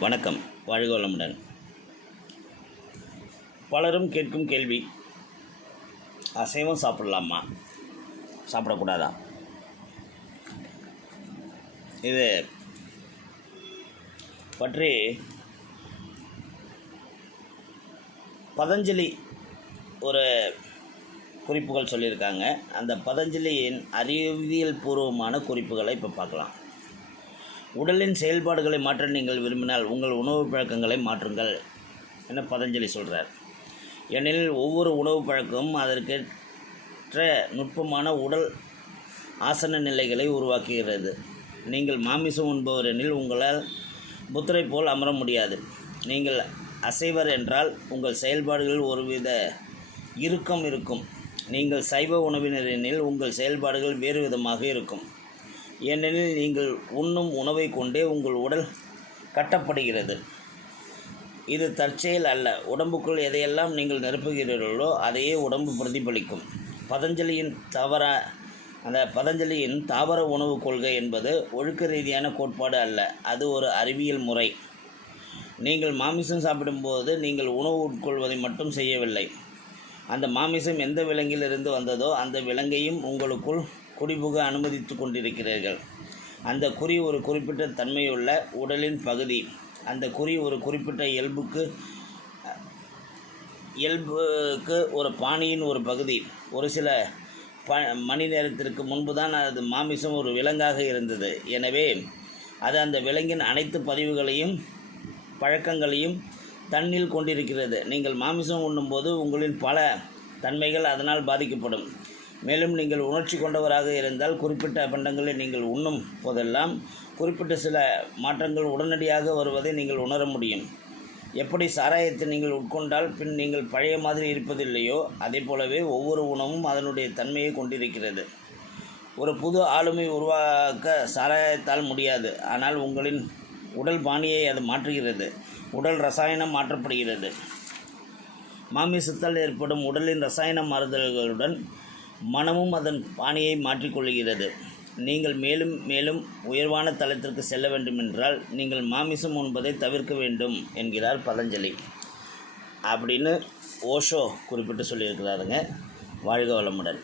வணக்கம். வாழ்கோளமுடன் பலரும் கேட்கும் கேள்வி அசைவம் சாப்பிடலாமா? சாப்பிடக்கூடாதா? இது பற்றி பதஞ்சலி ஒரு குறிப்புகள் சொல்லியிருக்காங்க. அந்த பதஞ்சலியின் அறிவியல் பூர்வமான குறிப்புகளை இப்போ பார்க்கலாம். உடலின் செயல்பாடுகளை மாற்ற நீங்கள் விரும்பினால் உங்கள் உணவு பழக்கங்களை மாற்றுங்கள் என பதஞ்சலி சொல்கிறார் ஏனெனில் ஒவ்வொரு உணவு பழக்கமும் அதற்கேற்ற நுட்பமான உடல் ஆசன நிலைகளை உருவாக்குகிறது. நீங்கள் மாமிசம் உண்பவர் எனில் உங்களால் புத்தரை போல் அமர முடியாது. நீங்கள் அசைவர் என்றால் உங்கள் செயல்பாடுகளில் ஒருவித இறுக்கம் இருக்கும். நீங்கள் சைவ உணவினரெனில் உங்கள் செயல்பாடுகள் வேறு விதமாக இருக்கும். ஏனெனில் நீங்கள் உண்ணும் உணவை கொண்டே உங்கள் உடல் கட்டப்படுகிறது. இது தற்செயல் அல்ல. உடம்புக்குள் எதையெல்லாம் நீங்கள் நிரப்புகிறீர்களோ அதையே உடம்பு பிரதிபலிக்கும். பதஞ்சலியின் தவற அந்த பதஞ்சலியின் தாவர உணவு கொள்கை என்பது ஒழுக்க ரீதியான கோட்பாடு அல்ல. அது ஒரு அறிவியல் முறை. நீங்கள் மாமிசம் சாப்பிடும்போது நீங்கள் உணவு உட்கொள்வதை மட்டும் செய்யவில்லை. அந்த மாமிசம் எந்த விலங்கிலிருந்து வந்ததோ அந்த விலங்கையும் உங்களுக்குள் குடிபுக அனுமதித்து கொண்டிருக்கிறீர்கள். அந்த குறி ஒரு குறிப்பிட்ட தன்மையுள்ள உடலின் பகுதி. அந்த குறி ஒரு குறிப்பிட்ட இயல்புக்கு இயல்புக்கு ஒரு பாணியின் ஒரு பகுதி. ஒரு சில ப மணி நேரத்திற்கு முன்பு தான் அது மாமிசம் ஒரு விலங்காக இருந்தது. எனவே அது அந்த விலங்கின் அனைத்து பதிவுகளையும் பழக்கங்களையும் தன்னில் கொண்டிருக்கிறது. நீங்கள் மாமிசம் உண்ணும்போது உங்களின் பல தன்மைகள் அதனால் பாதிக்கப்படும். மேலும் நீங்கள் உணர்ச்சி கொண்டவராக இருந்தால் குறிப்பிட்ட பண்டங்களை நீங்கள் உண்ணும் போதெல்லாம் குறிப்பிட்ட சில மாற்றங்கள் உடனடியாக வருவதை நீங்கள் உணர முடியும். எப்படி சாராயத்தை நீங்கள் உட்கொண்டால் பின் நீங்கள் பழைய மாதிரி இருப்பதில்லையோ அதே போலவே ஒவ்வொரு உணவும் அதனுடைய தன்மையை கொண்டிருக்கிறது. ஒரு புது ஆளுமை உருவாக்க சாராயத்தால் முடியாது ஆனால் உங்களின் உடல் பாணியை அது மாற்றுகிறது உடல் ரசாயனம் மாற்றப்படுகிறது. மாமிசத்தால் ஏற்படும் உடலின் ரசாயன மாறுதல்களுடன் மனமும் அதன் பாணியை மாற்றிக்கொள்கிறது நீங்கள் மேலும் மேலும் உயர்வான தளத்திற்கு செல்ல வேண்டுமென்றால் நீங்கள் மாமிசம் உண்பதை தவிர்க்க வேண்டும் என்கிறார் பதஞ்சலி. அப்படின்னு ஓஷோ குறிப்பிட்டு சொல்லியிருக்கிறாருங்க. வாழ்க வளமுடன்.